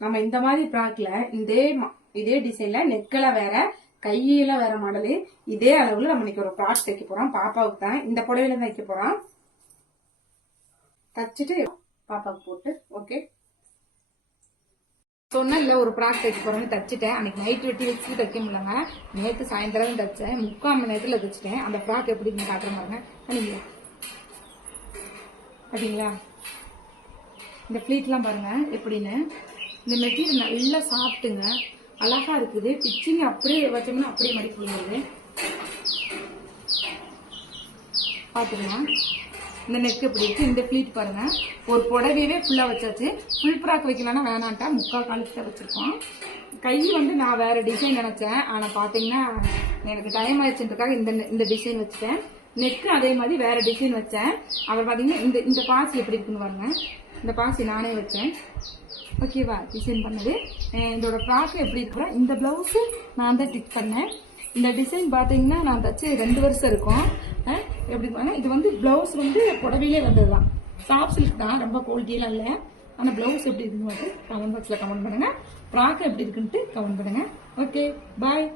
நம்ம இந்த மாதிரி ஃப்ராக்ல இதே டிசைன்ல நெக்கல வேற கையில வேற மாடலு இதே அளவுல நம்ம இன்னைக்கு ஒரு ஃப்ராக் தைக்க போறோம். பாப்பாவுக்கு தான் இந்த புடவையில தைக்க போறோம். தச்சுட்டு பாப்பாவுக்கு போட்டு ஓகே சொன்ன இல்ல ஒரு ஃப்ராக் தைக்க போறோம்னு தச்சுட்டேன். அன்னைக்கு நைட் வெட்டி வச்சுட்டு தைக்க முடியலங்க. நேற்று சாயந்தரம் தைச்சேன். 3/4 மணி நேரத்துல தைச்சிட்டேன். அந்த ஃப்ராக் எப்படி காட்டுற பாருங்க. பாத்தீங்களா இந்த ஃபிளீட்லாம் பாருங்க எப்படின்னு. இந்த மெட்டீரியல் நல்லா சாப்பிட்டுங்க, அழகா இருக்குது. பிச்சிங் அப்படியே வச்சோம்னா அப்படியே மடிப்பு விழுந்துருது. பாத்துக்கலாம் இந்த நெக் எப்படி இருக்கு. இந்த ஃபிளீட் பாருங்க. ஒரு புடவையவே ஃபுல்லா வச்சாச்சு. ஃபுல் ஃப்ராக் வைக்கலாம்னா வேணான்ட்டா 3/4 காலுக்கு வச்சிருக்கோம். கை நான் வேற டிசைன் நினைச்சேன். ஆனா பாத்தீங்கன்னா எனக்கு டைம் ஆயிடுச்சுன்றதுக்காக இந்த டிசைன் வச்சுட்டேன். நெக்கு அதே மாதிரி வேற டிசைன் வச்சேன். அப்புறம் பாத்தீங்கன்னா இந்த பாசி எப்படி இருக்குன்னு பாருங்க. இந்த பாசி நானே வச்சேன். ஓகேவா டிசைன் பண்ணது. இதோட ஃப்ராக் எப்படி இருக்கிற இந்த பிளவுஸ் நான் தான் டிக் பண்ணேன். இந்த டிசைன் பாத்தீங்கன்னா நான் தச்சு 2 வருஷம் இருக்கும். எப்படி இது பிளவுஸ் புடவையிலே வந்ததுதான். சாஃப்ட் சில்க் தான், ரொம்ப குவாலிட்டியெல்லாம் இல்லை. ஆனா பிளவுஸ் எப்படி இருக்குன்னு கமெண்ட் பாக்ஸ்ல கமெண்ட் பண்ணுங்க. ஃப்ராக் எப்படி இருக்குன்ட்டு கமெண்ட் பண்ணுங்க. Okay bye.